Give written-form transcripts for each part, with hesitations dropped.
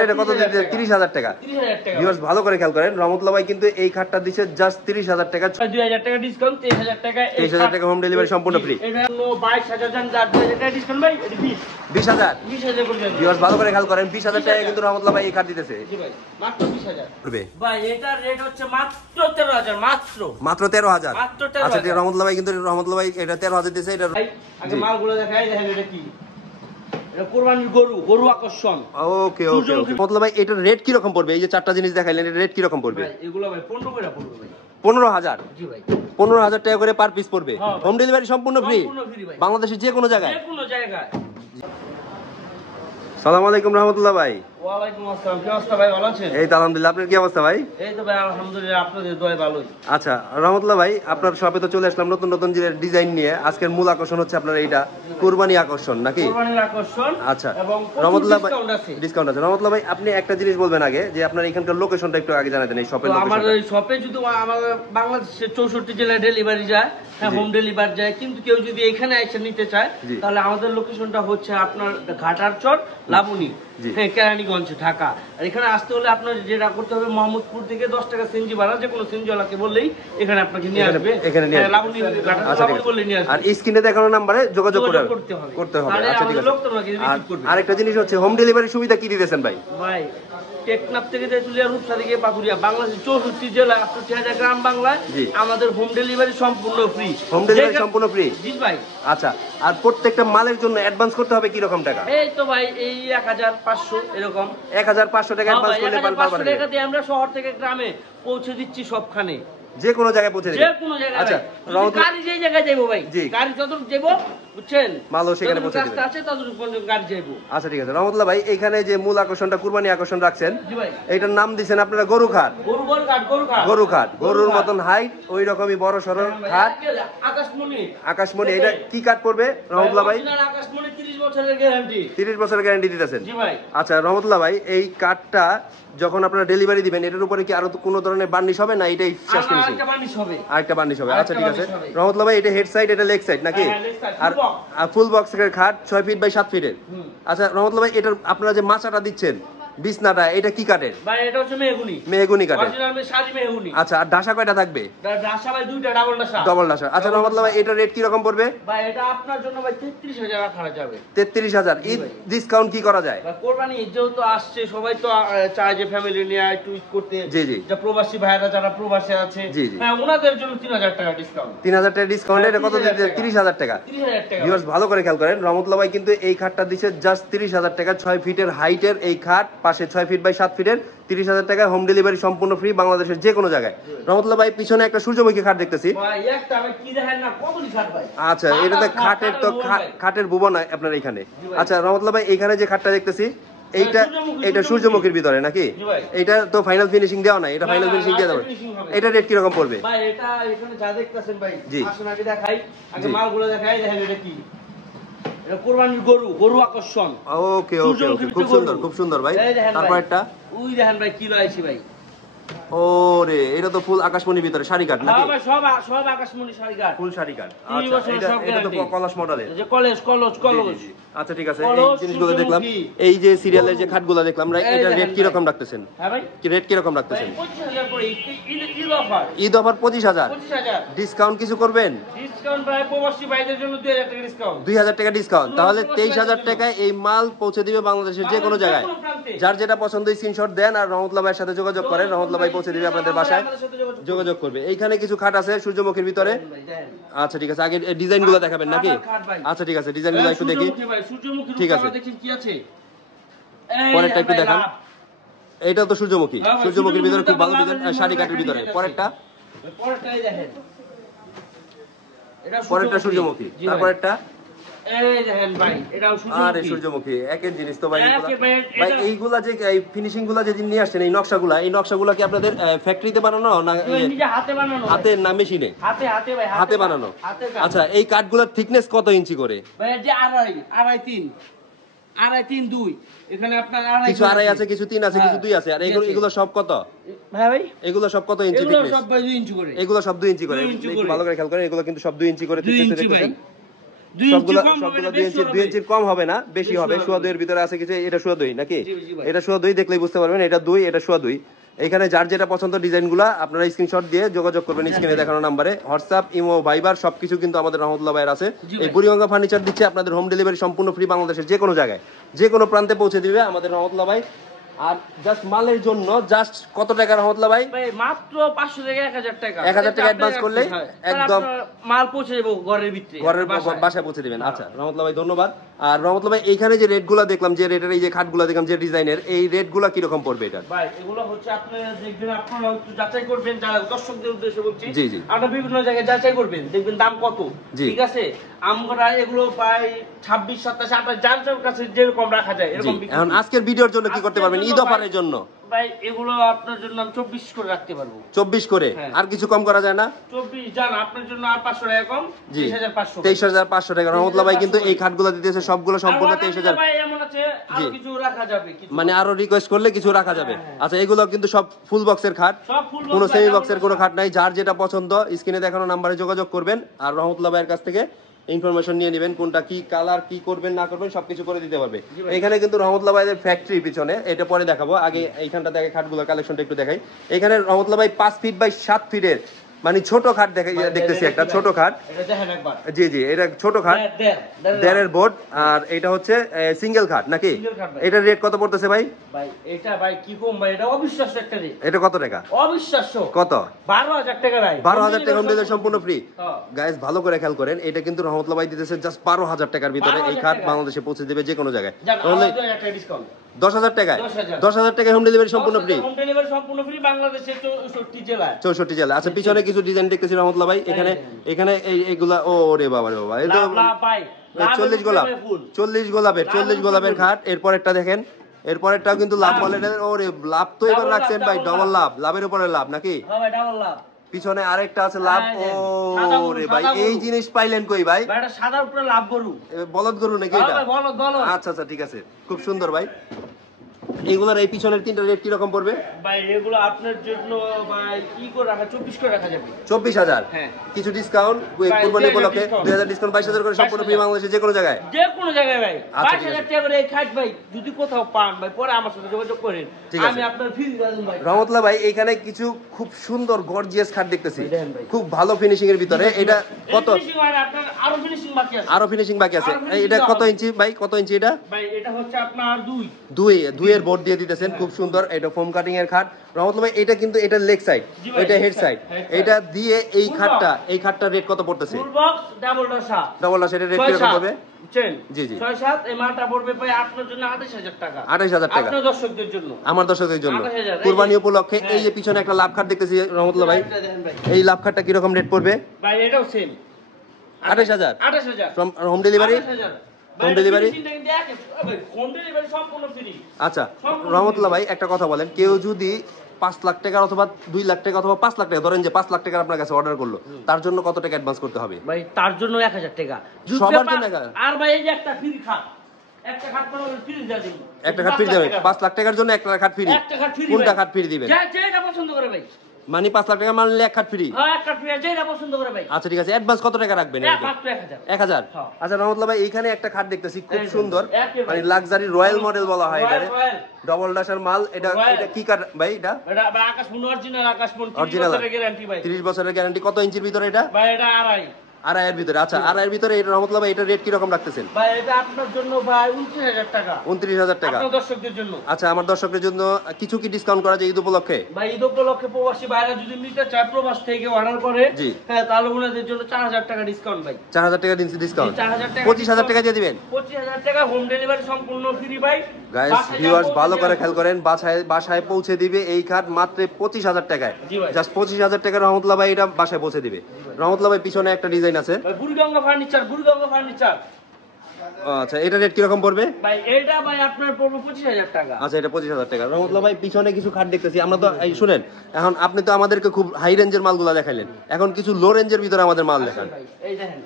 ডিসকাউন্টে এটা কত দিতে 30000 টাকা। 30000 টাকা ভিউয়ার্স ভালো করে খেয়াল করেন, রহমতুল্লাহ ভাই কিন্তু এই খাটটা দিচ্ছে জাস্ট 30000 টাকা। 2000 টাকা ডিসকাউন্ট, 23000 টাকা। 23000 টাকা হোম ডেলিভারি সম্পূর্ণ ফ্রি। এটা হলো 22000 জান 2000 টাকা ডিসকাউন্ট ভাই, এটা 20000 করে দেন। ভিউয়ার্স ভালো করে খেয়াল করেন, 20000 টাকা কিন্তু রহমতুল্লাহ ভাই এই খাট দিতেছে। জি ভাই, মাত্র 20000 করবে ভাই। এটার রেট হচ্ছে মাত্র 13000, মাত্র 13000। মাত্র 13000। আচ্ছা ঠিক, রহমতুল্লাহ ভাই কিন্তু রহমতুল্লাহ ভাই এটা 13000 দিতেছে। এটা ভাই আগে মালগুলো দেখাই, দেখেন এটা কি, এটা কুরবানির গরু, গরু আকর্ষণ। ওকে ওকে ওকে। রহমতুল্লাহ ভাই এটার রেট কি রকম পড়বে? এই যে চারটা জিনিস দেখাইলেন, এর রেট কি রকম পড়বে? ভাই এগুলো ভাই 15 করে পড়বে ভাই। 15000? জি ভাই, 15000 টাকা করে পার পিস পড়বে। হ্যাঁ হোম ডেলিভারি সম্পূর্ণ ফ্রি, সম্পূর্ণ ফ্রি ভাই, বাংলাদেশের যে কোনো জায়গায়। যে কোনো জায়গায়। সালাম আলাইকুম রহমতুল্লাহ ভাই। ওয়ালাইকুম আসসালাম, কি অবস্থা ভাই, ভালো আছেন? এই তো আলহামদুলিল্লাহ, আপনার কি অবস্থা ভাই? এই তো ভাই আলহামদুলিল্লাহ, আপনাদের দোয়ায় ভালোই। আচ্ছা রহমতুল্লাহ ভাই, আপনার শপে তো চলে আসলাম নতুন নতুন ডিজাইন নিয়ে। আজকের মূল আকর্ষণ হচ্ছে আপনার এইটা কুরবানি আকর্ষণ নাকি? কুরবানির আকর্ষণ। আচ্ছা এবং রহমতুল্লাহ ভাই ডিসকাউন্ট আছে। রহমতুল্লাহ ভাই আপনি একটা জিনিস বলবেন আগে, যে আপনার এখানকার লোকেশনটা একটু আগে জানাতেন, এই শপের লোকেশন। আমার এই শপে যদি আমাদের বাংলাদেশের 64 জেলায় ডেলিভারি যায়, হ্যাঁ হোম ডেলিভারি যায়, কিন্তু কেউ যদি এখানে এসে নিতে চায় তাহলে আমাদের লোকেশনটা হচ্ছে আপনার ঘাটারচর, লাবণী, হ্যাঁ কেরানীগঞ্জ, ঢাকা। আর এখানে আসতে হলে আপনার যেটা করতে হবে, মোহাম্মদপুর থেকে 10 টাকা সিএনজি ভাড়া, যে কোনো সিএনজিওয়ালাকে বললেই এখানে আপনাকে নিয়ে আসবে, এখানে নিয়ে আসবে। লাবণী ঘাটারচর লাবণী বললেই নিয়ে আসবে। আর স্ক্রিনে দেখানো নম্বরে যোগাযোগ করতে হবে। আচ্ছা ঠিক আছে। আর একটা জিনিস হচ্ছে হোম ডেলিভারি সুবিধা কি দিতেছেন ভাই? ভাই টেকনাফ থেকে তেতুলিয়া, রূপসা থেকে পাকুড়িয়া, বাংলাদেশের 64 জেলা 68000 গ্রাম বাংলায় আমাদের হোম ডেলিভারি সম্পূর্ণ ফ্রি। হোম ডেলিভারি সম্পূর্ণ ফ্রি? জি ভাই। আচ্ছা, আর প্রত্যেকটা মালের জন্য অ্যাডভান্স করতে হবে কি রকম টাকা? এই তো ভাই এই 1500 এরকম। 1500 টাকা অ্যাডভান্স করলে 1500 টাকা দিয়ে আমরা শহর থেকে গ্রামে পৌঁছে দিচ্ছি সবখানে, যে কোনো জায়গায় পৌঁছে দিবেন। যে কোনো জায়গায়। আচ্ছা গাড়ি যে জায়গায় যাইবো ভাই, গাড়ি যতটুকু যাইবো, বুঝছেন, মালও সেখানে পৌঁছে দিবেন। রাস্তা আছে ততটুকু পর্যন্ত গাড়ি যাইবো। আচ্ছা ঠিক আছে রহমতুল্লাহ ভাই, এখানে যে মূল আকর্ষণটা কুরবানি আকর্ষণ রাখছেন, জি ভাই, এইটার নাম দিবেন আপনারা গরু খাট। গরু খাট, গরুর মতন হাইট, ওই রকমই বড় সরো খাট, আকাশমণি। আকাশমণি, এটা কি কাঠ পড়বে রহমতুল্লাহ ভাই? আকাশমণি 30 বছরের গ্যারান্টি। 30 বছরের গ্যারান্টি দিতেছেন? জি ভাই। আচ্ছা রহমতুল্লাহ ভাই, এই কাঠটা যখন আপনারা ডেলিভারি দিবেন, এটার উপরে কি আরো কোনো ধরনের বার্নিশ হবে না এটাই শেষ ফিনিশিং? আরেকটা বার্নিশ হবে। আচ্ছা ঠিক আছে রহমতুল্লাহ ভাই, এটা হেড সাইড, এটা লেগ সাইড নাকি? আর ফুল বক্সের খাট 6 ফিট বাই 7 ফিটের। আচ্ছা রহমতুল্লাহ ভাই, এটার আপনারা যে মাচাটা দিচ্ছেন, বিছনাটা, এটা কি কাঠের ভাই? এটা হচ্ছে মেহগনি। মেহগনি কাঠের। Original sari mahogany. আচ্ছা, আর ডাসা কয়টা থাকবে? ডাসা ভাই দুইটা, ডাবল ডাসা। ডাবল ডাসা। আচ্ছা রহমতুল্লাহ ভাই, এটা রেট কি রকম পড়বে? ভাই এটা আপনার জন্য ভাই 33000 রাখা যাবে। 33000? ঈদ ডিসকাউন্ট কি করা যায়? ভাই কোরবানি ঈদ যেহেতু আসছে, সবাই তো চায় যে ফ্যামিলি নিয়ে একটু ঈদ করতে। জি জি। যা প্রবাসী ভাইরা যারা প্রবাসে আছে, হ্যাঁ ওনাদের জন্য 3000 টাকা ডিসকাউন্ট। 3000 টাকা ডিসকাউন্ট, এটা কত দিতে? 30000 টাকা। 30000 টাকা। ভিউয়ার্স ভালো করে খেয়াল করেন, রহমতুল্লাহ ভাই কিন্তু এই খাটটা দিচ্ছে জাস্ট 30000 টাকা। 6 ফিটের হাইটের এই খাট, পাশে 6 ফিট বাই 7 ফিটের, 30000 টাকা হোম ডেলিভারি সম্পূর্ণ ফ্রি, বাংলাদেশের যে কোনো জায়গায়। রহমতুল্লাহ ভাই পিছনে একটা সূর্যমুখী খাট দেখতেছি। ভাই একটা আমি কি দেখেন না, কতটি খাট ভাই। আচ্ছা, এটাতে খাটের তো খাটের ভুবন আপনার এখানে। আচ্ছা রহমতুল্লাহ ভাই, এখানে যে খাটটা দেখতেছি, এইটা সূর্যমুখীর ভিতরে নাকি? এটা তো ফাইনাল ফিনিশিং দেওয়া নাই, এটা ফাইনাল ফিনিশিং দিয়ে দেবেন। এটা রেট কি রকম পড়বে ভাই? এটা এখানে যা দেখতেছেন ভাই, আসুন আগে দেখাই, আগে মালগুলো দেখাই, দেখেন এটা কি, এটা কুরবানির গরু, গরু আকর্ষণ। ওকে ওকে ওকে, খুব সুন্দর খুব সুন্দর ভাই। তারপর একটা ওই দেখেন ভাই কি লাইছি ভাই। ওরে, এটা তো ফুল আকাশমণির ভিতরে শাড়ি কাট নাকি? হ্যাঁ ভাই, সব আকাশমণি শাড়ি কাট, ফুল শাড়ি কাট। আচ্ছা, এটা তো কলস মডেলের, যে কলস। আচ্ছা ঠিক আছে, এই জিনিসগুলো দেখলাম, এই যে সিরিয়ালের যে খাটগুলো দেখলাম, এটা রেট কি রকম রাখতেছেন? হ্যাঁ ভাই, কি রেট কি রকম রাখতেছেন? 25000 করে Eid offer. Eid offer 25000? Discount কিছু করবেন? ডিসকাউন্ট ভাই প্রবাসী ভাইদের জন্য 2000 টাকা ডিসকাউন্ট। 2000 টাকা ডিসকাউন্ট, তাহলে 23000 টাকায় এই মাল পৌঁছে দিবে বাংলাদেশের যে কোনো জায়গায়। যার যেটা পছন্দ স্ক্রিনশট দেন আর রহমতুল্লাহ ভাইয়ের সাথে যোগাযোগ করেন, রহমতুল্লাহ ভাই পৌঁছে দিবে আপনাদের বাসায়, যোগাযোগ করবে। এইখানে কিছু খাট আছে সূর্যমুখীর ভিতরে। আচ্ছা ঠিক আছে, আগে ডিজাইনগুলো দেখাবেন নাকি? আচ্ছা ঠিক আছে, ডিজাইনগুলো একটু দেখি। ঠিক আছে, পরেরটা একটু দেখান। এইটাও তো সূর্যমুখী, সূর্যমুখীর ভিতরে খুব ভালো ডিজাইন, শাড়ি কাটের ভিতরে। পরেরটা সূর্যমুখী, তারপরেরটা এই দেখেন ভাই, এটাও সূর্যমুখী। আরে সূর্যমুখী, একের জিনিস তো ভাই। ভাই এইগুলা যে এই ফিনিশিং গুলা যে নিয়ে আসছেন, এই নকশাগুলা, এই নকশাগুলা কি আপনাদের ফ্যাক্টরিতে বানানো না নিজে হাতে বানানো? হাতে না মেশিনে? হাতে ভাই, হাতে বানানো। আচ্ছা, এই কাঠগুলোর থিকনেস কত ইঞ্চি করে ভাই? যে আড়াই তিন 2, এখানে আপনার কিছু আড়াই আছে, কিছু 3 আছে, কিছু 2 আছে। আর এগুলো সব কত ভাই? এগুলো সব কত ইঞ্চি থিকনেস? এগুলো সব 2 ইঞ্চি করে। এগুলো সব 2 ইঞ্চি করে। ভালো করে খেয়াল করেন, এগুলো কিন্তু সব 2 ইঞ্চি করে থিকনেস দেখতেছেন। সবগুলো 2 ইঞ্চির কম হবে না, বেশি হবে। সোয়া 2 এর ভিতরে আছে কিছু, এটা সোয়া 2 নাকি? এটা সোয়া 2 দেখলেই বুঝতে পারবেন, এটা 2, এটা সোয়া 2। এখানে যার যেটা পছন্দ ডিজাইনগুলো আপনারা স্ক্রিনশট দিয়ে যোগাযোগ করবেন স্ক্রিনে দেখানো নম্বরে। হোয়াটসঅ্যাপ, ইমো, ভাইবার সবকিছু কিন্তু আমাদের রহমতুল্লাহ ভাইয়ের আছে। এই বুড়িগঙ্গা ফার্নিচার দিচ্ছে আপনাদের হোম ডেলিভারি সম্পূর্ণ ফ্রি, বাংলাদেশের যে কোনো জায়গায় যে কোনো প্রান্তে পৌঁছে দিবে আমাদের রহমতুল্লাহ ভাই। আর জাস্ট মালের জন্য জাস্ট কত টাকা রহমতুল্লাহ ভাই? মাত্র 500 থেকে 1000 টাকা, 1000 টাকা অ্যাডভান্স করলে একদম মাল পৌঁছে দেব ঘরের ভিতরে, ঘরের বাসায় পৌঁছে দিবেন। আচ্ছা রহমতুল্লাহ ভাই ধন্যবাদ। আর রহমতুল্লাহ ভাই এইখানে যে রেটগুলো দেখলাম, যে রেটের এই যে খাটগুলো দেখলাম যে ডিজাইনের, এই রেটগুলো কি রকম পড়বে এটা? ভাই এগুলো হচ্ছে আপনারা দেখবেন, আপনারা একটু যাচাই করবেন, যারা দর্শকদের উদ্দেশ্যে বলছি, জি জি, আপনারা বিভিন্ন জায়গায় যাচাই করবেন, দেখবেন দাম কত। ঠিক আছে, আমরা এগুলো প্রায় 26, 27, 28 যার কাছে যেরকম রাখা যায় এরকম। এখন আজকের ভিডিওর জন্য কি করতে পারবেন? ঈদ অফারের জন্য ভাই এগুলো আপনার জন্য আমি 24 করে রাখতে পারবো। 24 করে? আর কিছু কম করা যায় না? 24 জান আপনার জন্য আর 500 টাকা কম, 23500। 23500 টাকা রহমতুল্লাহ ভাই কিন্তু এই খাটগুলো দিতেছে সবগুলো সম্পূর্ণ 23000। ভাই এমন আছে আর কিছু রাখা যাবে, কিছু মানে আরো রিকোয়েস্ট করলে কিছু রাখা যাবে। আচ্ছা এগুলো কিন্তু সব ফুল বক্সের খাট, কোনো সেমি বক্সের কোনো খাট নাই। যার যেটা পছন্দ স্ক্রিনে দেখানো নম্বরে যোগাযোগ করবেন আর রহমতুল্লাহ ভাইয়ের কাছ থেকে ইনফরমেশন নিয়ে নেবেন, কোনটা কি কালার, কি করবেন না করবেন সবকিছু করে দিতে পারবে। এখানে কিন্তু রহমতুল্লাহ ভাইদের ফ্যাক্টরি পিছনে, এটা পরে দেখাবো, আগে এইখানটা দেখে খাটগুলোর কালেকশনটা একটু দেখাই। এখানে রহমতুল্লাহ ভাই 5 ফিট বাই 7 ফিটের মানে ছোট খাট দেখতেছি, একটা ছোট খাট। জি জি, এটা ছোট খাট, 1.5 বোর্ড। আর এটা হচ্ছে সিঙ্গেল খাট নাকি? এটার রেট কত পড়তেছে ভাই? ভাই এটা ভাই কি কম ভাই, এটা অবিশ্বাস্য একটা রেট। এটা কত টাকা? অবিশ্বাস্য। কত? 12000 টাকা ভাই। 12000 টাকা হোম ডেলিভারি সম্পূর্ণ ফ্রি। গাইস ভালো করে খেয়াল করেন, এটা কিন্তু রহমতুল্লাহ ভাই দিতেছে জাস্ট 12000 টাকার ভিতরে এই খাট বাংলাদেশে পৌঁছে দেবে যে কোনো জায়গায়। তাহলে 10000 টাকায় 10000 টাকায় হোম ডেলিভারি সম্পূর্ণ ফ্রি। হোম ডেলিভারি সম্পূর্ণ ফ্রি বাংলাদেশের 64 জেলায়। 64 জেলা। আচ্ছা পিছনে কিছু ডিজাইন দেখতেছি রহমতুল্লাহ ভাই, এখানে এখানে এইগুলা, ও রে বাবা রে বাবা, এটা 40 গোলাপ, 40 গোলাপের 40 গোলাপের খাট। এরপরেরটা দেখেন, এরপরেরটাও কিন্তু লাভ মালের। ওরে লাভ তো এবার রাখছেন ভাই, ডবল লাভ, লাভের উপরে লাভ নাকি? হ্যাঁ ভাই ডাবল লাভ। পিছনে আরেকটা আছে লাভ। ও রে ভাই এই জিনিস পাইলেন কই ভাই? ভাই এটা সাদার উপরে লাভ গরু, বলদ গরু নাকি এটা? হ্যাঁ ভাই বলদ। আচ্ছা আচ্ছা ঠিক আছে, খুব সুন্দর ভাই। এগুলার এই পিছনের তিনটা রেট কি রকম পড়বে ভাই? এগুলো আপনার জন্য ভাই কি করে রাখা, 24 করে রাখা যাবে। 24000? হ্যাঁ, কিছু ডিসকাউন্ট কুরবানি উপলক্ষে 2000 ডিসকাউন্ট, 22000 করে সম্পূর্ণ ফ্রি বাংলাদেশে যে কোনো জায়গায়। যে কোনো জায়গায় ভাই 22000 টাকা করে এই খাট ভাই যদি কোথাও পান ভাই পরে আমার সাথে যোগাযোগ করেন, আমি আপনার ফ্রি দিয়ে দেব ভাই। রহমতুল্লাহ ভাই এখানে কিছু খুব সুন্দর গর্জিয়াস খাট দেখতেছি, খুব ভালো ফিনিশিং এর ভিতরে। এটা কত? ফিনিশিং মানে আপনার আরো ফিনিশিং বাকি আছে, আরো ফিনিশিং বাকি আছে। এটা কত ইঞ্চি ভাই? কত ইঞ্চি এটা ভাই? এটা হচ্ছে আপনার 2 এর বোর্ড দিয়ে দিতেছেন, খুব সুন্দর। এটা ফোম কাটিং এর খাট রহমতুল্লাহ ভাই। এটা কিন্তু এটা লেগ সাইড, এটা হেড সাইড। এটা দিয়ে এই খাটটা রেট কত পড়তেছে? ফুল বক্স ডাবল ডাসা, ডাবল ডাসা এর রেট কি রকম হবে? চেন জি জি 6-7 এই মালটা পড়বে ভাই আপনার জন্য 28000 টাকা। 28000 টাকা আপনার দর্শকদের জন্য, আমার দর্শকদের জন্য কুরবানি উপলক্ষে। এই যে পিছনে একটা লাভ খাট দেখতেছি রহমতুল্লাহ ভাই, এই লাভ খাটটা কি রকম রেট পড়বে ভাই? এটাও same 28000। 28000 from home delivery? Home delivery? Home delivery সম্পূর্ণ ফ্রি। আচ্ছা রহমতুল্লাহ ভাই একটা কথা বলেন, কেউ যদি 5 লাখ টাকা অথবা 2 লাখ টাকা অথবা 5 লাখ টাকা, ধরেন যে 5 লাখ টাকা আপনার কাছে অর্ডার করলো, তার জন্য কত টাকা অ্যাডভান্স করতে হবে ভাই? তার জন্য 1000 টাকা সবার জন্য। আর ভাই এই যে একটা ফ্রি খাট, একটা খাট কোনো ফ্রি দিয়ে দিন, একটা খাট ফ্রি দেবেন 5 লাখ টাকার জন্য, একটা খাট ফ্রি। কোনটা খাট ফ্রি দিবেন? যেটা পছন্দ করে ভাই, মানে 5 লাখ টাকা মানলে এক খাট ফ্রি। হ্যাঁ একটা ফ্রি, যেটা পছন্দ করে ভাই। আচ্ছা ঠিক আছে, অ্যাডভান্স কত টাকা রাখবেন? 1000। আচ্ছা রহমতুল্লাহ ভাই এইখানে একটা খাট দেখতেছি খুব সুন্দর, মানে লাক্সারি রয়্যাল মডেল বলা হয় এটারে, ডবল ডাসার মাল। এটা কি কাঠ ভাই? এটা আকাশমণি অরিজিনাল, আকাশমণি 30 বছরের গ্যারান্টি ভাই। 30 বছরের গ্যারান্টি। কত ইঞ্চির ভিতরে এটা ভাই? এটা আড়াইয়ের ভিতরে। আচ্ছা আড়াইয়ের ভিতরে এটা রহমতুল্লাহ ভাই, এটা রেট কি রকম রাখতেছেন ভাই? এটা আপনার জন্য ভাই 29000 টাকা। 29000 টাকা আপনার দর্শকদের জন্য। আচ্ছা আমার দর্শকদের জন্য কিছু কি ডিসকাউন্ট করা যায় ঈদ উপলক্ষে? ভাই ঈদ উপলক্ষে প্রবাসী ভাইরা যদি নিতে চায়, প্রবাস থেকে অর্ডার করে, হ্যাঁ তাহলে ওনাদের জন্য 4000 টাকা ডিসকাউন্ট ভাই। 4000 টাকা দিন ডিসকাউন্ট। 25000 টাকা দিয়ে দিবেন। 25000 টাকা হোম ডেলিভারি সম্পূর্ণ ফ্রি ভাই। গাইস ভিউয়ার্স ভালো করে খেয়াল করেন, বাসায় পৌঁছে দিবে এই খাট মাত্র 25000 টাকায়। জাস্ট 25000 টাকা রহমতুল্লাহ ভাই এটা বাসায় পৌঁছে দিবে। রহমতুল্লাহ ভাই পিছনে একটা ডিজাইন আছে, বুড়িগঙ্গা ফার্নিচার। আচ্ছা এটা রেট কি রকম পড়বে ভাই? এটা ভাই আপনার পড়বে 25000 টাকা। আচ্ছা এটা 25000 টাকা। রহমতুল্লাহ ভাই পিছনে কিছু খাট দেখতেছি আমরা তো। এই শুনেন, এখন আপনি তো আমাদেরকে খুব হাই রেঞ্জের মালগুলো দেখাইলেন, এখন কিছু লো রেঞ্জের ভিতরে আমাদের মাল দেখান। এই দেখেন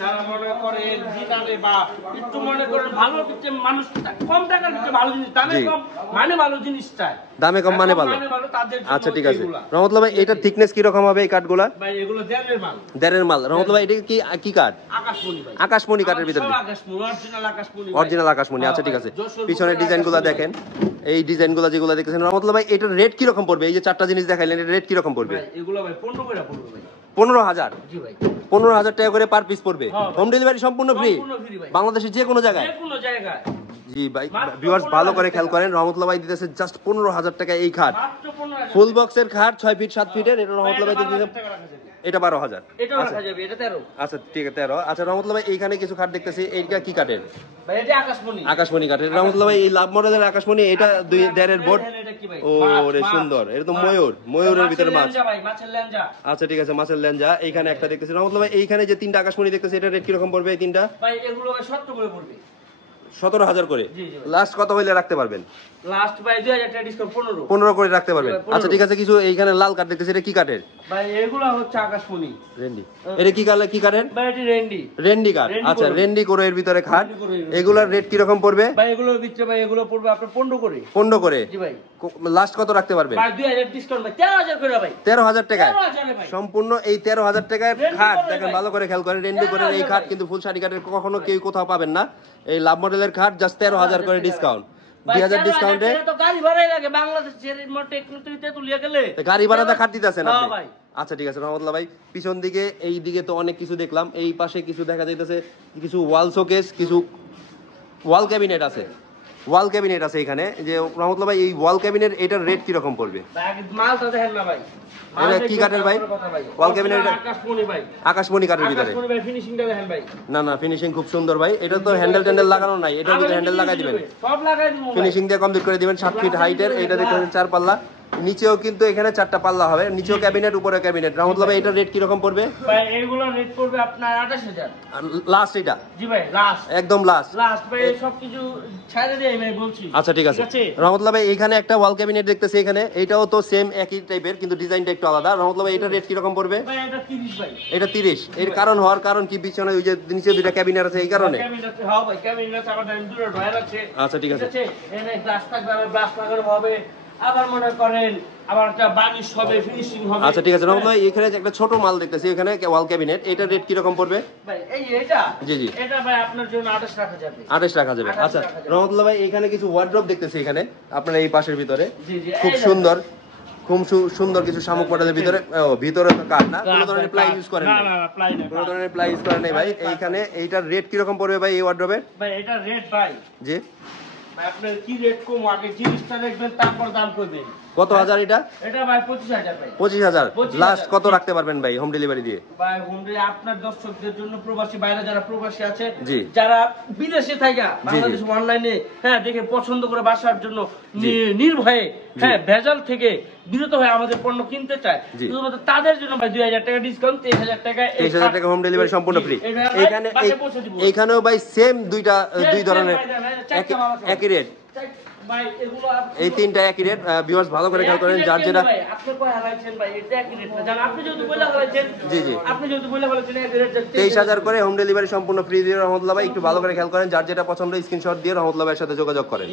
যারা মনে করেন জিনারে বা একটু মনে করেন ভালো কিছু মানুষ কম টাকার ভিতরে ভালো জিনিস দামে কম মানে ভালো জিনিস চায়, দামে কম মানে ভালো। আচ্ছা ঠিক আছে রহমতুল্লাহ ভাই, এটা থিকনেস কি রকম হবে এই কাঠগুলা? ভাই এগুলো দেড়ের মাল। দেড়ের মাল রহমতুল্লাহ ভাই, এটা কি কাঠ? আকাশমণি ভাই। আকাশমণি কাঠের ভিতরে আকাশমণি, অরিজিনাল আকাশমণি। অরিজিনাল আকাশমণি। আচ্ছা ঠিক আছে, পিছনের ডিজাইনগুলো দেখেন, এই ডিজাইনগুলো যেগুলো দেখতেছেন রহমতুল্লাহ ভাই, এটার রেট কি রকম পড়বে? এই যে চারটা জিনিস দেখাইলেন, এর রেট কি রকম পড়বে? ভাই এগুলো ভাই 15 করে পড়বে ভাই। 15,000? জি ভাই 15,000 টাকা করে পার পিস পড়বে। হোম ডেলিভারি সম্পূর্ণ ফ্রি ভাই, বাংলাদেশের যে কোনো জায়গায়। যে কোনো জায়গায়। জি ভাই, ভিউয়ার্স ভালো করে খেয়াল করেন, রহমতুল্লাহ ভাই দিতেছে জাস্ট 15,000 টাকা এই খাট, মাত্র 15,000। ফুল বক্সের খাট 6 ফিট 7 ফিটের, এটা রহমতুল্লাহ ভাই দিতেছে, এটা 12,000। এটা রাখা যাবে, এটা 13। আচ্ছা ঠিক আছে 13। আচ্ছা রহমতুল্লাহ ভাই, এইখানে কিছু খাট দেখতেছি, এইটা কি কাঠের? ভাই এটা আকাশমণি। আকাশমণি কাঠের রহমতুল্লাহ ভাই, এই লাভ মডেলের আকাশমণি, এটা 2.5 বোর্ড। ও রে সুন্দর, এটা তো ময়ূরের ভিতরে মাছ। মাছের ল্যাঞ্জা। আচ্ছা ঠিক আছে, মাছের ল্যাঞ্জা। এইখানে একটা দেখতেছি রহমতুল্লাহ ভাই, এইখানে যে তিনটা আকাশমণি দেখতেছি, এটা রেট কি রকম পড়বে এই তিনটা? ভাই এগুলো 17 করে পড়বে। 17,000 করে। লাস্ট কত হইলে রাখতে পারবেন? লাস্ট ভাই 2000 টাকা ডিসকাউন্ট 15 করে রাখতে পারবেন। আচ্ছা ঠিক আছে, কিছু এইখানে লাল কাঠ দেখতেছি, এটা কি কাঠের? ভাই এগুলো হচ্ছে আকাশমণি রেন্ডি। এটা কি কালার, কি কাঠের? ভাই এটা রেন্ডি কাঠ। আচ্ছা রেন্ডি করে এর ভিতরে খাট, এগুলোর রেট কি রকম পড়বে? ভাই এগুলোর ভিতরে ভাই এগুলো পড়বে আপনার 15 করে। 15 করে? জি ভাই। লাস্ট কত রাখতে পারবেন? ভাই 2000 ডিসকাউন্ট ভাই 13000 করে ভাই। 13,000 টাকা 13,000 ভাই। সম্পূর্ণ এই 13,000 টাকায় খাট দেখেন, ভালো করে খেয়াল করেন, রেন্ডি করে এই খাট কিন্তু ফুল শাড়ি কাঠের কখনো কেউ কোথাও পাবেন না। এই লাভ মডেলের খাট জাস্ট 13,000 করে ডিসকাউন্ট, 2000 ডিসকাউন্টে। তো গাড়ি ভাড়াই লাগে বাংলাদেশের টেকনোলজিতে তুলিয়া গেলে, গাড়ি ভাড়াটা খাট দিতেছেন আপনি? ভাই। আচ্ছা ঠিক আছে রহমতুল্লাহ ভাই, পিছন দিকে এই দিকে তো অনেক কিছু দেখলাম, এই পাশে কিছু দেখা যাইতেছে, কিছু ওয়াল শোকেস, কিছু ওয়াল ক্যাবিনেট আছে, ওয়াল ক্যাবিনেট আছে এখানে। যে রহমতুল্লাহ ভাই, এই ওয়াল ক্যাবিনেট এটার রেট কি রকম পড়বে? মালটা দেখেন না ভাই, এটা কি কাঠের ভাই? ওয়াল ক্যাবিনেট আকাশমণি ভাই। আকাশমণি কাঠের ভিতরে? আকাশমণি ভাই, ফিনিশিংটা দেখেন ভাই। না ফিনিশিং খুব সুন্দর ভাই। এটা তো হ্যান্ডেল ট্যান্ডেল লাগানো নাই, এটার ভিতরে হ্যান্ডেল লাগাই দিবেন, সব লাগাই দিবেন, ফিনিশিং দিয়ে কমপ্লিট করে দিবেন। 7 ফিট হাইটের, এটা দেখতেছেন 4 পাল্লা, নিচেও কিন্তু এখানে 4টা পাল্লা হবে, নিচেও ক্যাবিনেট উপরে ক্যাবিনেট। রহমতুল্লাহ ভাই, এটার রেট কি রকম পড়বে? ভাই এগুলো রেট পড়বে আপনার 28000। লাস্ট এটা? জি ভাই লাস্ট, একদম লাস্ট ভাই সবকিছু ছাড়ে দেই ভাই বলছি। আচ্ছা ঠিক আছে রহমতুল্লাহ ভাই, এখানে একটা ওয়াল ক্যাবিনেট দেখতেছি, এখানে এটাও তো সেম একই টাইপের, কিন্তু ডিজাইনটা একটু আলাদা। রহমতুল্লাহ ভাই, এটার রেট কি রকম পড়বে? ভাই এটা 30 ভাই। এটা 30? এর কারণ হওয়ার কারণ কি? পিছনে ওই যে নিচে দুইটা ক্যাবিনেট আছে এই কারণে? ক্যাবিনেট হ্যাঁ ভাই, ক্যাবিনেট আবার দূরে ডয়ার আছে। আচ্ছা ঠিক আছে, এখানে গ্লাস থাকবে, গ্লাস লাগানো হবে, আবার মনে করেন আবার একটা বানিশ হবে, ফিনিশিং হবে। আচ্ছা ঠিক আছে রহমতুল্লাহ ভাই, এখানে একটা ছোট মাল দেখতেছি এখানে ওয়াল ক্যাবিনেট, এটার রেট কি রকম পড়বে? ভাই এই এটা? জি এটা ভাই আপনার জন্য 28 রাখা যাবে। 28 রাখা যাবে। আচ্ছা রহমতুল্লাহ ভাই, এখানে কিছু ওয়ার্ড্রপ দেখতেছি এখানে আপনার এই পাশের ভিতরে, জি খুব সুন্দর, খুব সুন্দর কিছু শামুক মডেলের ভিতরে। ভিতরে তো কাঠ না, কোনো ধরনের প্লাই ইউজ করেন না? না প্লাই না, কোনো ধরনের প্লাই ইউজ করেন নাই ভাই। এইখানে এইটার রেট কি রকম পড়বে ভাই এই ওয়ার্ড্রপে? ভাই এটা রেট ভাই, জি ভাই আপনার কি রেট কম, আগে জিনিসটা দেখবেন তারপর দাম করবেন। কত হাজার এটা? এটা ভাই 25000 ভাই। 25,000 লাস্ট কত রাখতে পারবেন ভাই হোম ডেলিভারি দিয়ে? ভাই হোম ডেলিভারি আপনার দর্শকদের জন্য, প্রবাসী বাইরে যারা প্রবাসী আছে, জি যারা বিদেশে থাকে বাংলাদেশ অনলাইনে হ্যাঁ দেখে পছন্দ করে বাসার জন্য নির্ভয়ে হ্যাঁ ভেজাল থেকে বিরত হয়ে আমাদের পণ্য কিনতে চায়, শুধুমাত্র তাদের জন্য ভাই 2000 টাকা ডিসকাউন্ট, 23000 টাকা, 23000 টাকা হোম ডেলিভারি সম্পূর্ণ ফ্রি। এখানে এইখানেও ভাই সেম দুই ধরনের একই রেট, এই তিনটা একই রেট। ভিউয়ার্স ভালো করে খেয়াল করেন, যার যেটা আপনি কয় হারাইছেন ভাই, এটা একই রেট না, জান আপনি যেহেতু বলে হারাইছেন। জি জি, আপনি যেহেতু বলে হারাইছেন একই রেট 23000 করে হোম ডেলিভারি সম্পূর্ণ ফ্রি দিয়ে রহমতুল্লাহ ভাই। একটু ভালো করে খেয়াল করেন, যার যেটা পছন্দ স্ক্রিনশট দিয়ে রহমতুল্লাহ ভাইয়ের সাথে যোগাযোগ করেন।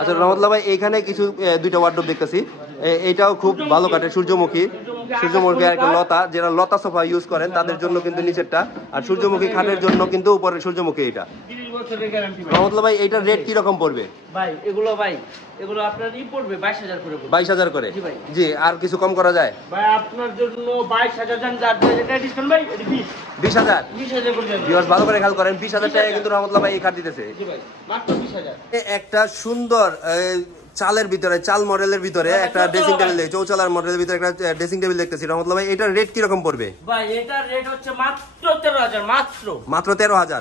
আচ্ছা রহমতুল্লাহ ভাই, এখানে কিছু দুইটা ওয়ার্ডরোব দেখতেছি, এইটাও খুব ভালো কাঠের, সূর্যমুখী আর একটা লতা, যারা লতা সোফা ইউজ করেন তাদের জন্য কিন্তু নিচেরটা, আর সূর্যমুখী খাটের জন্য কিন্তু উপরের সূর্যমুখী। এটা 30 বছরের গ্যারান্টি ভাই। রহমতুল্লাহ ভাই, এইটার রেট কি রকম পড়বে ভাই? এগুলো আপনার পড়বে 22000 করে পড়বে। 22000 করে? জি ভাই। জি, আর কিছু কম করা যায় ভাই? আপনার জন্য 22000 জান, যার যেটা ডিসকাউন্ট ভাই এটা 20000 করে দেন। ভিউয়ার্স ভালো করে খেয়াল করেন, 20000 টাকা কিন্তু রহমতুল্লাহ ভাই এই কাঠ দিতেছে। জি ভাই মাত্র 20000। একটা সুন্দর চালের ভিতরে, চাল মডেলের ভিতরে একটা ড্রেসিং টেবিল, চৌচালার মডেলের ভিতরে একটা ড্রেসিং টেবিল দেখতেছি রহমতুল্লাহ ভাই, এটার রেট কি রকম পড়বে? ভাই এটার রেট হচ্ছে মাত্র 13000, মাত্র 13000।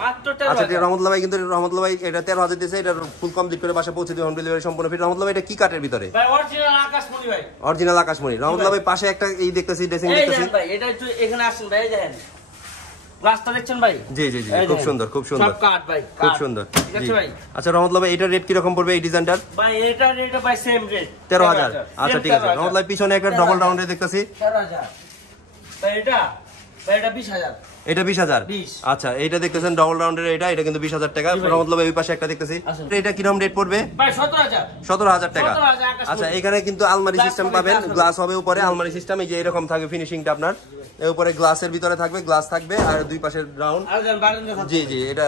আচ্ছা রহমতুল্লাহ ভাই, কিন্তু রহমতুল্লাহ ভাই এটা 13000 দিয়েছে, এটা ফুল কমপ্লিট করে বাসা পৌঁছে দিবে, হোম ডেলিভারি সম্পূর্ণ ফ্রি। রহমতুল্লাহ ভাই, এটা কি কাঠের ভিতরে? ভাই অরিজিনাল আকাশমণি ভাই, অরিজিনাল আকাশমণি। রহমতুল্লাহ ভাই, পাশে একটা এই দেখতেছি ড্রেসিং দেখতেছি ভাই, এটা একটু এখানে আসুন ভাই, এই দেখেন গ্লাসটা দেখছেন ভাই? জি জি জি, খুব সুন্দর, খুব সুন্দর, সব কাঠ ভাই, খুব সুন্দর। ঠিক আছে ভাই। আচ্ছা রহমতুল্লাহ ভাই, এটার রেট কি রকম পড়বে এই ডিজাইনটার? ভাই এটার রেট ভাই সেম রেট 13000। আচ্ছা ঠিক আছে রহমতুল্লাহ, পিছনে একটা ডবল রাউন্ডে দেখতেছি 13000 ভাই। এটা ভাই এটা 20000 এটা 20000 আচ্ছা এইটা দেখতেছেন ডবল রাউন্ডের এটা কিন্তু 20000 টাকা রহমতুল্লাহ ভাই ওই পাশে একটা দেখতেছি এটা কিরকম রেট পড়বে ভাই 17000 17000 টাকা আচ্ছা এখানে কিন্তু আলমারি সিস্টেম পাবেন গ্লাস হবে উপরে আলমারি সিস্টেম এই যে এরকম থাকবে ফিনিশিংটা আপনার এর উপরে গ্লাসের ভিতরে থাকবে গ্লাস থাকবে আর দুই পাশে রাউন্ড জি জি এটা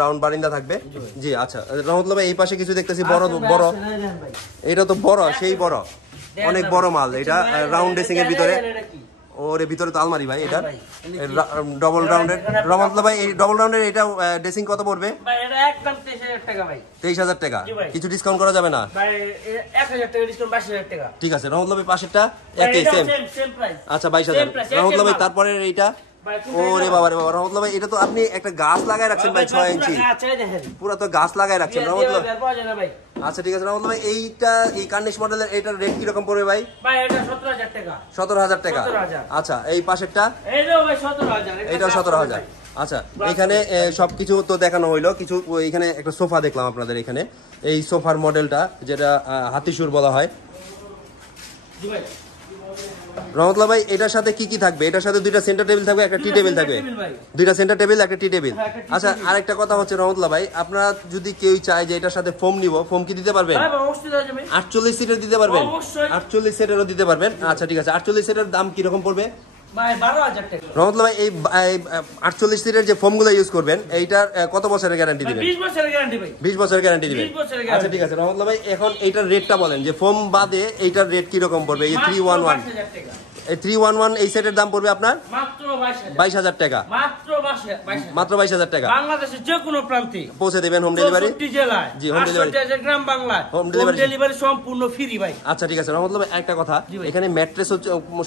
রাউন্ড বারান্দা থাকবে জি আচ্ছা রহমতুল্লাহ ভাই এই পাশে কিছু দেখতেছি বড় বড় এটা তো বড় সেই বড় অনেক বড় মাল এটা রাউন্ড ড্রেসিং এর ভিতরে ওর ভিতরে তো আলমারি ভাই এটা ডবল রাউন্ডের রহমতুল্লাহ ভাই এই ডবল রাউন্ডের এটা ড্রেসিং কত পড়বে ভাই এটা একদম 23000 টাকা ভাই 23000 টাকা কিছু ডিসকাউন্ট করা যাবে না ভাই 1000 টাকা ডিসকাউন্ট 22000 টাকা ঠিক আছে রহমতুল্লাহ ভাই পাশেরটা একই সেম প্রাইস আচ্ছা 22000 রহমতুল্লাহ ভাই তারপরে এইটা ওরে বাবা রে বাবা রহমতুল্লাহ ভাই এটা তো আপনি একটা গাছ লাগায় রাখছেন ভাই 6 ইঞ্চি পুরো তো গাছ লাগায় রাখছেন রহমতুল্লাহ আচ্ছা ঠিক আছে রহমতুল্লাহ ভাই এইটা এই কার্নিশ মডেলের এটার রেট কি রকম পড়বে ভাই ভাই এটা 17000 টাকা 17000 টাকা আচ্ছা এই পাশেরটা এটাও ভাই 17000 এটাও 17000 আচ্ছা এখানে সবকিছু তো দেখানো হইলো কিছু এখানে একটা সোফা দেখলাম আপনাদের এখানে এই সোফার মডেলটা যেটা হাতিসুর বলা হয় জি ভাই রহমতুল্লাহ ভাই এটার সাথে কি কি থাকবে এটার সাথে দুইটা সেন্টার টেবিল থাকবে একটা টি টেবিল থাকবে দুইটা সেন্টার টেবিল একটা টি টেবিল আচ্ছা আরেকটা কথা হচ্ছে রহমতুল্লাহ ভাই আপনারা যদি কেউ চায় যে এটার সাথে ফোম নিব ফোম কি দিতে পারবেন 48 সিটের দিতে পারবেন 48 সিটেরও দিতে পারবেন আচ্ছা ঠিক আছে 48 সিটের দাম কি রকম পড়বে ভাই 12000 টাকা রহমতুল্লাহ ভাই এই 48 সিটের যে ফোমগুলো ইউজ করবেন এইটার কত বছরের গ্যারান্টি দিবেন 20 বছরের গ্যারান্টি ভাই 20 বছরের গ্যারান্টি দিবেন আচ্ছা ঠিক আছে রহমতুল্লাহ ভাই এখন এইটার রেটটা বলেন যে ফোম বাদে এইটার রেট কি রকম পড়বে এই 311 এই 311 এই সেটের দাম পড়বে আপনার মাত্র 22000 টাকা মাত্র 22000 টাকা বাংলাদেশের যে কোনো প্রান্তে পৌঁছে দিবেন হোম ডেলিভারি 64 জেলায় জি হোম ডেলিভারি গ্রাম বাংলায় হোম ডেলিভারি সম্পূর্ণ ফ্রি ভাই আচ্ছা ঠিক আছে রহমতুল্লাহ ভাই একটা কথা এখানে ম্যাট্রেস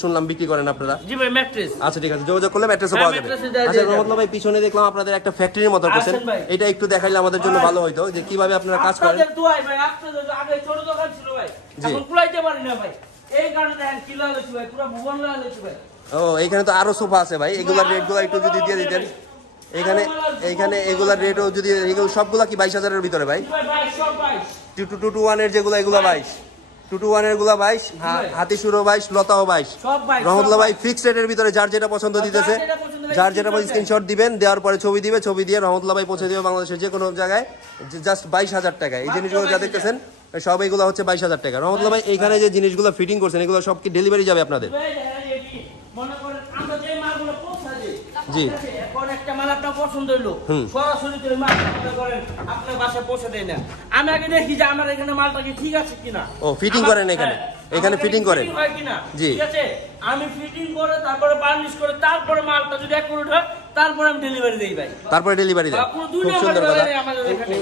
শুনলাম বিক্রি করেন আপনারা জি ভাই ম্যাট্রেস আচ্ছা ঠিক আছে যোগাযোগ করলে ম্যাট্রেসও পাওয়া যাবে আচ্ছা রহমতুল্লাহ ভাই পিছনে দেখলাম আপনাদের একটা ফ্যাক্টরির মতো করছেন এটা একটু দেখাইলে আমাদের জন্য ভালো হইতো যে কিভাবে আপনারা কাজ করেন আপনাদের দোয়াই ভাই আপনাদের আগে ছোট দোকান ছিল ভাই এখন কুলাইতে পারি না ভাই এই কারণে দেখেন কিলো আলেছি ভাই পুরো ভুবন আলেছি ভাই ও এইখানে তো আরো সোফা আছে ভাই এগুলার রেটগুলো একটু যদি দিয়ে দিতেন এইখানে এগুলার রেটও যদি এগুলো সবগুলা কি 22000 এর ভিতরে ভাই 221 এর যেগুলো এগুলো 22 221 এর গুলা 22 হাতিসুরও 22 লতাও 22 রহমতুল্লাহ ভাই ফিক্সড রেটের ভিতরে যার যেটা পছন্দ দিতেছে যার যেটা স্ক্রিনশট দিবেন দেওয়ার পরে ছবি দিয়ে রহমতুল্লাহ ভাই পৌঁছে দিবে বাংলাদেশের যে কোনো জায়গায় জাস্ট 22000 টাকা এই জিনিসগুলো যা দেখতেছেন সব এগুলো হচ্ছে 22000 টাকা রহমতুল্লাহ ভাই এইখানে যে জিনিসগুলো ফিটিং করছেন এগুলো সব কি ডেলিভারি যাবে আপনাদের জি এখন একটা মাল আপনার পছন্দ হইলো সরাসরি তো মাল আপনি করেন আপনার বাসায় পৌঁছে দেয় না আমি আগে দেখি যে আমার এখানে মালটা কি ঠিক আছে কিনা ও ফিটিং করেন এখানে ফিটিং করেন জি ঠিক আছে আমি ফিটিং করে তারপরে বার্নিশ করে তারপরে মালটা যদি অ্যাকুরেট হয় তারপরে আমি ডেলিভারি দেই ভাই তারপরে ডেলিভারি দেন খুব সুন্দর কথা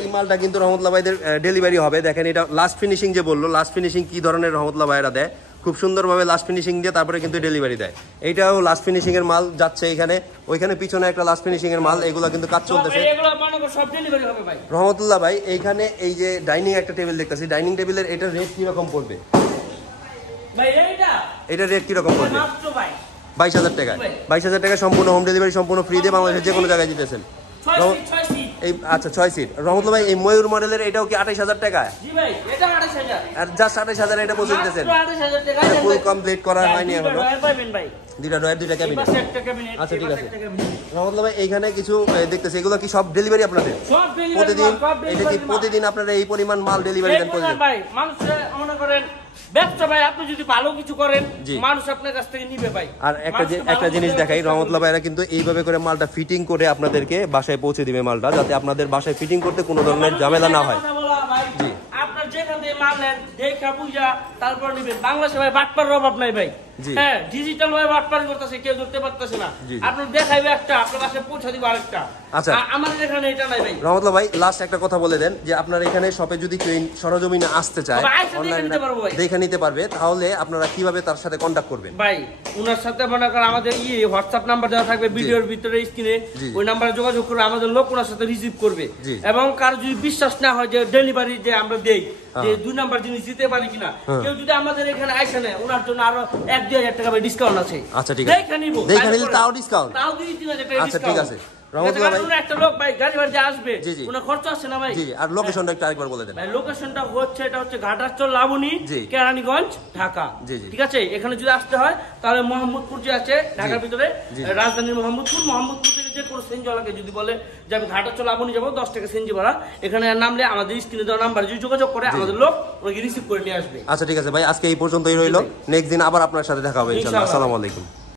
এই মালটা কিন্তু রহমতুল্লাহ ভাইদের ডেলিভারি হবে দেখেন এটা লাস্ট ফিনিশিং যে বললো লাস্ট ফিনিশিং কি ধরনের রহমতুল্লাহ ভাইরা দেয় খুব সুন্দরভাবে লাস্ট ফিনিশিং দিয়ে তারপরে কিন্তু ডেলিভারি দেয় এইটাও লাস্ট ফিনিশিং এর মাল যাচ্ছে এখানে ওইখানে পিছনে একটা লাস্ট ফিনিশিং এর মাল এগুলো কিন্তু কাজ চলতেছে রহমতুল্লাহ ভাই এইখানে এই যে ডাইনিং একটা টেবিল দেখতেছি ডাইনিং টেবিলের এটার রেট কি রকম পড়বে এটার রেট কি রকম পড়বে 22000 টাকা 22000 টাকা সম্পূর্ণ হোম ডেলিভারি সম্পূর্ণ ফ্রি দিয়ে বাংলাদেশের যে কোনো জায়গায় দিতেছেন এই আচ্ছা 6 সিট রহমতুল্লাহ ভাই এই ময়ূর মডেলের এটাও কি 28000 টাকা জি ভাই এটা 28000 আর জাস্ট 28000 এটা বলতে দিতেছেন 28000 টাকা ফুল কমপ্লিট করা হয়নি এখনো পাবেন ভাই দুইটা ডয়ার দুইটা ক্যাবিনেট আচ্ছা ঠিক আছে রহমতুল্লাহ ভাই এইখানে কিছু দেখতেছি এগুলো কি সব ডেলিভারি আপনাদের সব ডেলিভারি প্রতিদিন এটা কি প্রতিদিন আপনারা এই পরিমাণ মাল ডেলিভারি দেন প্রতিদিন ভাই মানুষ মনে করেন ব্যবসা ভাই আপনি যদি ভালো কিছু করেন মানুষ আপনার কাছ থেকে নিবে ভাই আর একটা জিনিস দেখাই রহমতুল্লাহ ভাইরা কিন্তু এইভাবে করে মালটা ফিটিং করে আপনাদেরকে বাসায় পৌঁছে দিবে মালটা যাতে আপনাদের বাসায় ফিটিং করতে কোনো ধরনের ঝামেলা না হয় জি আপনার যেখান থেকে মাল নেন দেখা বুঝা তারপর নিবেন বাংলাদেশে ভাই বাটপার অভাব নাই ভাই হ্যাঁ ডিজিটাল ভাবে বাটপার করতেছে কেউ ধরতে পারতেছে না আপনি দেখাইবে একটা আপনার কাছে পৌঁছে দিবে আরেকটা আচ্ছা আমাদের এখানে এটা নাই ভাই রহমতুল্লাহ ভাই লাস্ট একটা কথা বলে দেন যে আপনার এখানে শপে যদি কেউ সরজমিনে আসতে চায় অনলাইনে দেখে নিতে পারবে তাহলে আপনারা কিভাবে তার সাথে কন্টাক্ট করবেন ভাই উনার সাথে মনে করেন আমাদের হোয়াটসঅ্যাপ নাম্বার দেওয়া থাকবে ভিডিওর ভিতরে স্ক্রিনে ওই নাম্বারে যোগাযোগ করে আমাদের লোক ওনার সাথে রিসিভ করবে এবং কার যদি বিশ্বাস না হয় যে ডেলিভারি যে আমরা দেই যে 2 নাম্বার জিনিস দিতে পারি কিনা কেউ যদি আমাদের এখানে আইসা নেয় ওনার জন্য আরো 1-2000 টাকা ডিসকাউন্ট আছে আচ্ছা ঠিক আছে দেখে নিলে তাও ডিসকাউন্ট তাও 2-3000 টাকা আচ্ছা ঠিক আছে রহমতুল্লাহ ভাই একটা লোক ভাই গাড়ি ভাড়া যে আসবে জি, জি। কোনো খরচ আছে না ভাই? জি আর লোকেশনটা একটু আরেকবার বলে দেন। ভাই লোকেশনটা হচ্ছে এটা হচ্ছে ঘাটারচর লাবণী জি। কেরানীগঞ্জ ঢাকা। জি, জি। ঠিক আছে, এখানে যদি আসতে হয় তাহলে মোহাম্মদপুর যে আছে ঢাকার ভিতরে জি। রাজধানীর মোহাম্মদপুর থেকে যে কোনো সেনজলাকে যদি বলে যে আমি ঘাটারচর লাবণী যাবো 10 টাকা সেনজি ভাড়া, এখানে নামলে আমাদের স্ক্রিনে দেওয়া নাম্বার যদি যোগাযোগ করে আমাদের লোক ওনাকে রিসিভ করে নিয়ে আসবে। আচ্ছা ঠিক আছে ভাই, আজকে এই পর্যন্তই রইলো। নেক্সট দিন আবার আপনার সাথে দেখা হবে ইনশাআল্লাহ। ইনশাআল্লাহ। আসসালামু আলাইকুম।